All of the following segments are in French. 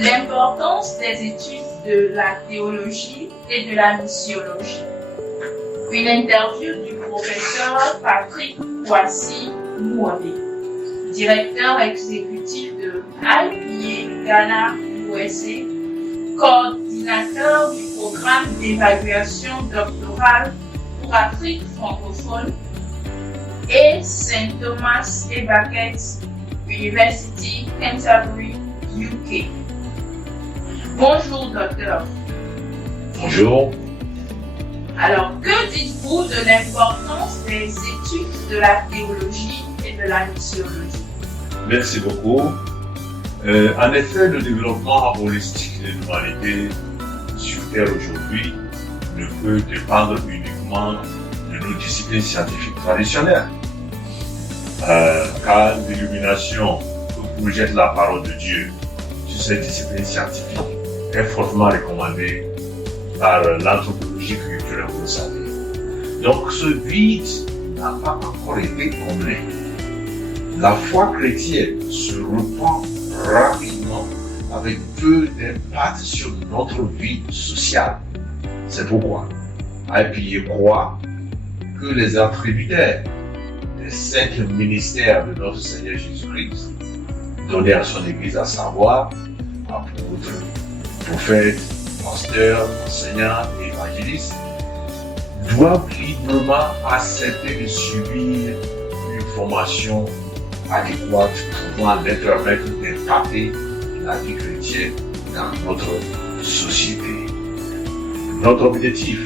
L'importance des études de la théologie et de la missiologie. Une interview du professeur Patrick Kwasi-Mouabe, directeur exécutif de IPA Ghana USA, coordinateur du programme d'évaluation doctorale pour Afrique francophone et St. Thomas et Becket University, Canterbury, UK. Bonjour, docteur. Bonjour. Alors, que dites-vous de l'importance des études de la théologie et de la missiologie? Merci beaucoup. En effet, le développement holistique de l'humanité sur Terre aujourd'hui ne peut dépendre uniquement de nos disciplines scientifiques traditionnelles. Car l'illumination que projette la parole de Dieu sur ces disciplines scientifiques est fortement recommandée par l'anthropologie culturelle, vous le savez. Donc ce vide n'a pas encore été comblé. La foi chrétienne se reprend rapidement avec peu d'impact sur notre vie sociale. C'est pourquoi IPA croit que les attributaires des 5 ministères de notre Seigneur Jésus-Christ, donnés à son Église, à savoir apôtres, prophètes, pasteurs, enseignants et évangélistes, doivent librement accepter de subir une formation adéquate pouvant leur permettre d'impacter la vie chrétienne dans notre société. Notre objectif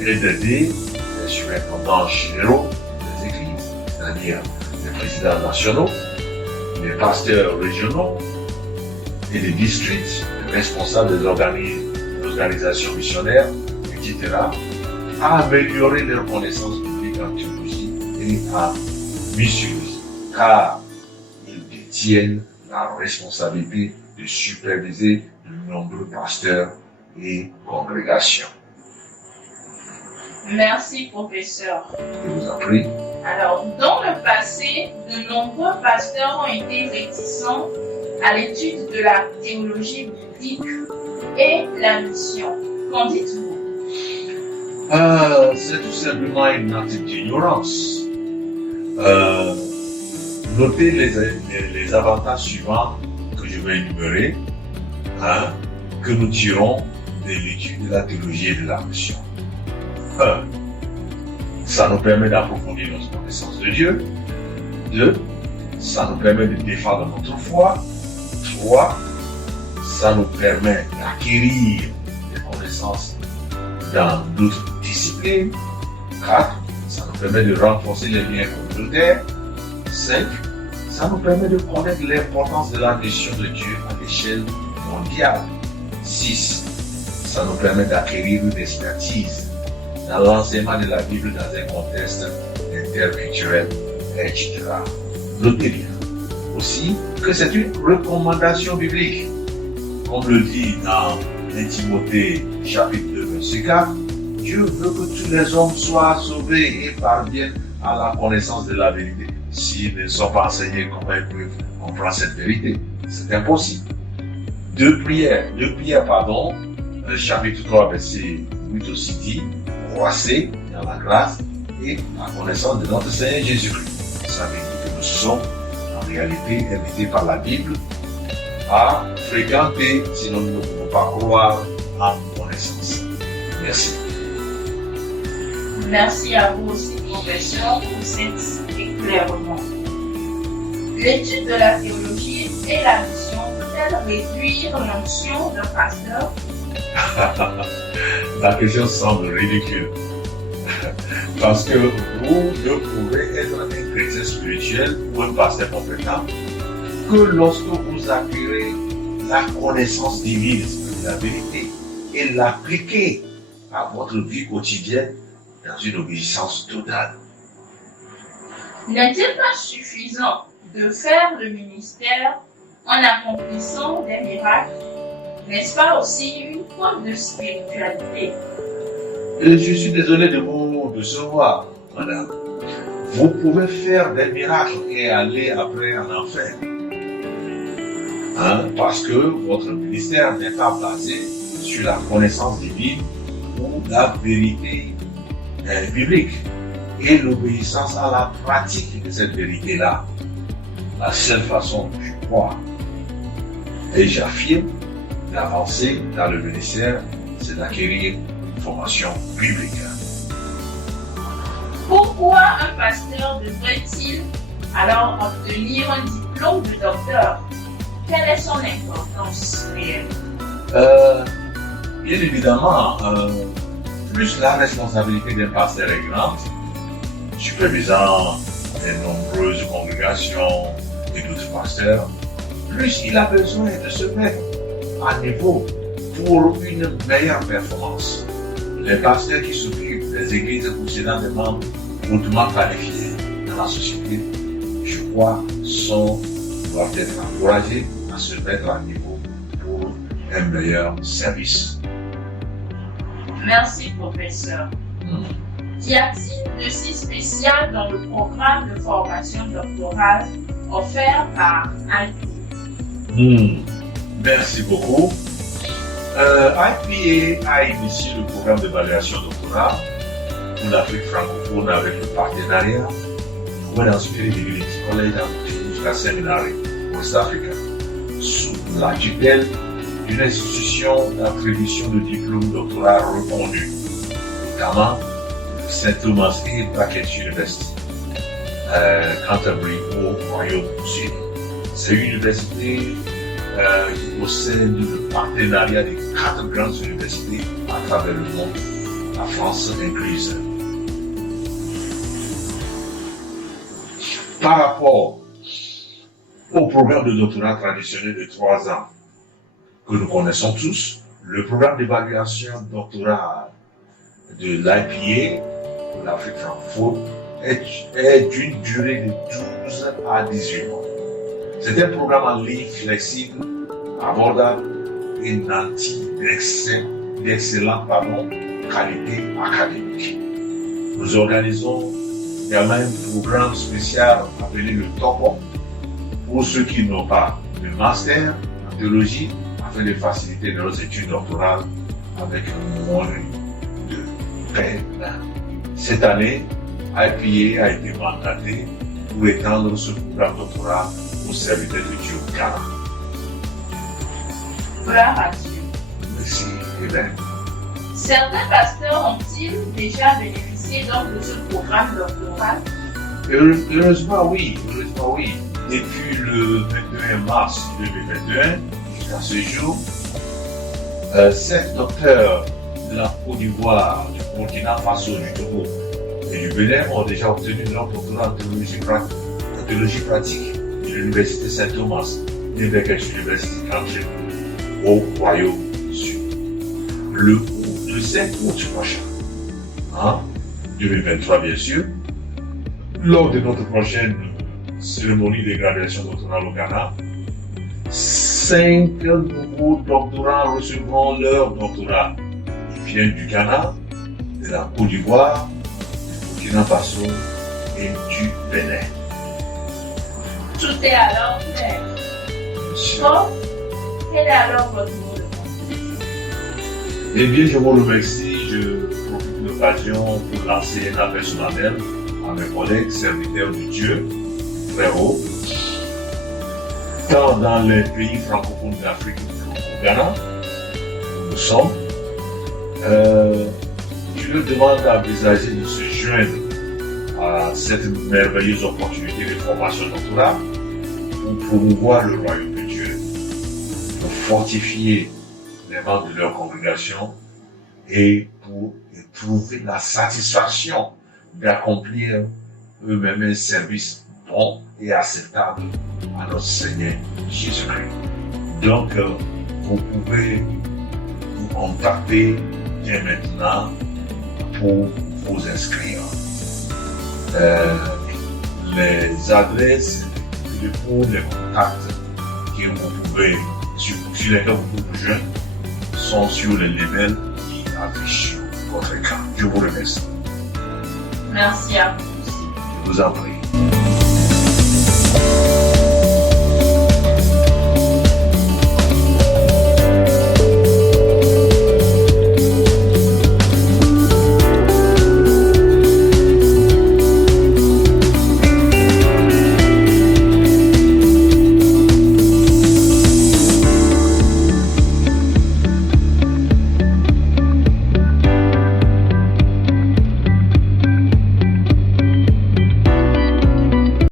est d'aider les surintendants généraux des églises, c'est-à-dire les présidents nationaux, les pasteurs régionaux et les districts, les responsables des organisations missionnaires, etc., à améliorer leur connaissance biblique en théologie et en missiologie, car ils détiennent la responsabilité de superviser de nombreux pasteurs et congrégations. Merci, professeur. Je vous en prie. Alors, dans le passé, de nombreux pasteurs ont été réticents à l'étude de la théologie biblique et la mission. Qu'en dites-vous? C'est tout simplement une acte d'ignorance. Notez les avantages suivants que je vais énumérer, que nous tirons de l'étude de la théologie et de la mission. 1. Ça nous permet d'approfondir notre connaissance de Dieu. 2. Ça nous permet de défendre notre foi. 3. Ça nous permet d'acquérir des connaissances dans d'autres disciplines. 4. Ça nous permet de renforcer les liens communautaires. 5. Ça nous permet de connaître l'importance de la mission de Dieu à l'échelle mondiale. 6. Ça nous permet d'acquérir une expertise dans l'enseignement de la Bible dans un contexte interculturel, etc. Notez bien aussi que c'est une recommandation biblique. Comme le dit dans 1 Timothée chapitre 2, verset 4, Dieu veut que tous les hommes soient sauvés et parviennent à la connaissance de la vérité. S'ils ne sont pas enseignés, comment ils peuvent comprendre cette vérité? C'est impossible. 2 Pierre, chapitre 3, verset 8 aussi dit, croissez dans la grâce et la connaissance de notre Seigneur Jésus-Christ. Ça veut dire que nous sommes en réalité invités par la Bible à fréquenter, sinon nous ne pouvons pas croire en connaissance. Merci. Merci à vous aussi, professeur, pour cet éclairement. L'étude de la théologie et la mission peut-elle réduire l'onction d'un pasteur? La question semble ridicule. Parce que vous ne pouvez être un chrétien spirituel ou un pasteur compétent que lorsque vous acquérez la connaissance divine de la vérité et l'appliquez à votre vie quotidienne dans une obéissance totale. N'est-il pas suffisant de faire le ministère en accomplissant des miracles? N'est-ce pas aussi une preuve de spiritualité? Je suis désolé de vous décevoir, madame. Vous pouvez faire des miracles et aller après en enfer. Parce que votre ministère n'est pas basé sur la connaissance divine ou la vérité biblique et l'obéissance à la pratique de cette vérité-là. La seule façon, je crois, et j'affirme, d'avancer dans le ministère, c'est d'acquérir une formation biblique. Pourquoi un pasteur devrait-il alors obtenir un diplôme de docteur? Quelle est son importance réelle? Bien évidemment, plus la responsabilité d'un pasteur est grande, supervisant de nombreuses congrégations et d'autres pasteurs, plus il a besoin de se mettre à niveau pour une meilleure performance. Les pasteurs qui s'occupent des églises possédant des membres hautement qualifiés dans la société, je crois, doivent être encouragés à se mettre à niveau pour un meilleur service. Merci, professeur. Qu'y a-t-il de si spécial dans le programme de formation doctorale offert par IPA? Merci beaucoup. IPA a initié le programme d'évaluation doctorale pour l'Afrique francophone avec le partenariat Women's Divinity College and Seminary West Africa, sous la tutelle d'une institution d'attribution de diplôme doctoral reconnu, notamment St. Thomas et Brackett University, Canterbury au Royaume-Uni. C'est une université qui possède le partenariat de 4 grandes universités à travers le monde, la France incluse. Par rapport au programme de doctorat traditionnel de 3 ans que nous connaissons tous, le programme d'évaluation doctorale de l'IPA pour l'Afrique francophone est d'une durée de 12 à 18 mois. C'est un programme en ligne flexible, abordable et nanti d'excellente qualité académique. Nous organisons également un programme spécial appelé le TOPOP pour ceux qui n'ont pas de master en théologie afin de faciliter leurs études doctorales avec moins de peine. Cette année, IPA a été mandaté pour étendre ce programme doctoral aux serviteurs de Dieu au Ghana. Gloire à Dieu. Merci, Hélène. Certains pasteurs ont-ils déjà bénéficié donc de ce programme doctoral? Heureusement oui. Depuis le 21 mars 2021 jusqu'à ce jour, 7 docteurs de la Côte d'Ivoire, du Burkina Faso, du Togo et du Bénin ont déjà obtenu leur doctorat en théologie pratique de l'Université St. Thomas et Brackett University Country au Royaume-Uni. Le 5 août prochain, 2023 bien sûr, lors de notre prochaine cérémonie de graduation doctorale au Ghana, 5 nouveaux doctorants recevront leur doctorat. Ils viennent du Ghana, de la Côte d'Ivoire, du Burkina Faso et du Bénin. Tout est alors clair. Bon, quel est alors votre mot de conclusion? Eh bien, je vous remercie. Je profite de l'occasion pour lancer un appel solennel à mes collègues serviteurs de Dieu, frérot, tant dans les pays francophones d'Afrique au Ghana, où nous sommes. Je leur demande d'envisager de se joindre à cette merveilleuse opportunité de formation doctorale pour promouvoir le royaume de Dieu, pour fortifier les membres de leur congrégation et pour trouver la satisfaction d'accomplir eux-mêmes un service bon et acceptable à notre Seigneur Jésus-Christ. Donc, vous pouvez vous contacter dès maintenant pour vous inscrire. Les adresses, les contacts que vous pouvez, sur lesquels vous pouvez vous joindre sont sur les labels qui affichent votre écran. Je vous remercie. Merci à vous. Je vous en prie.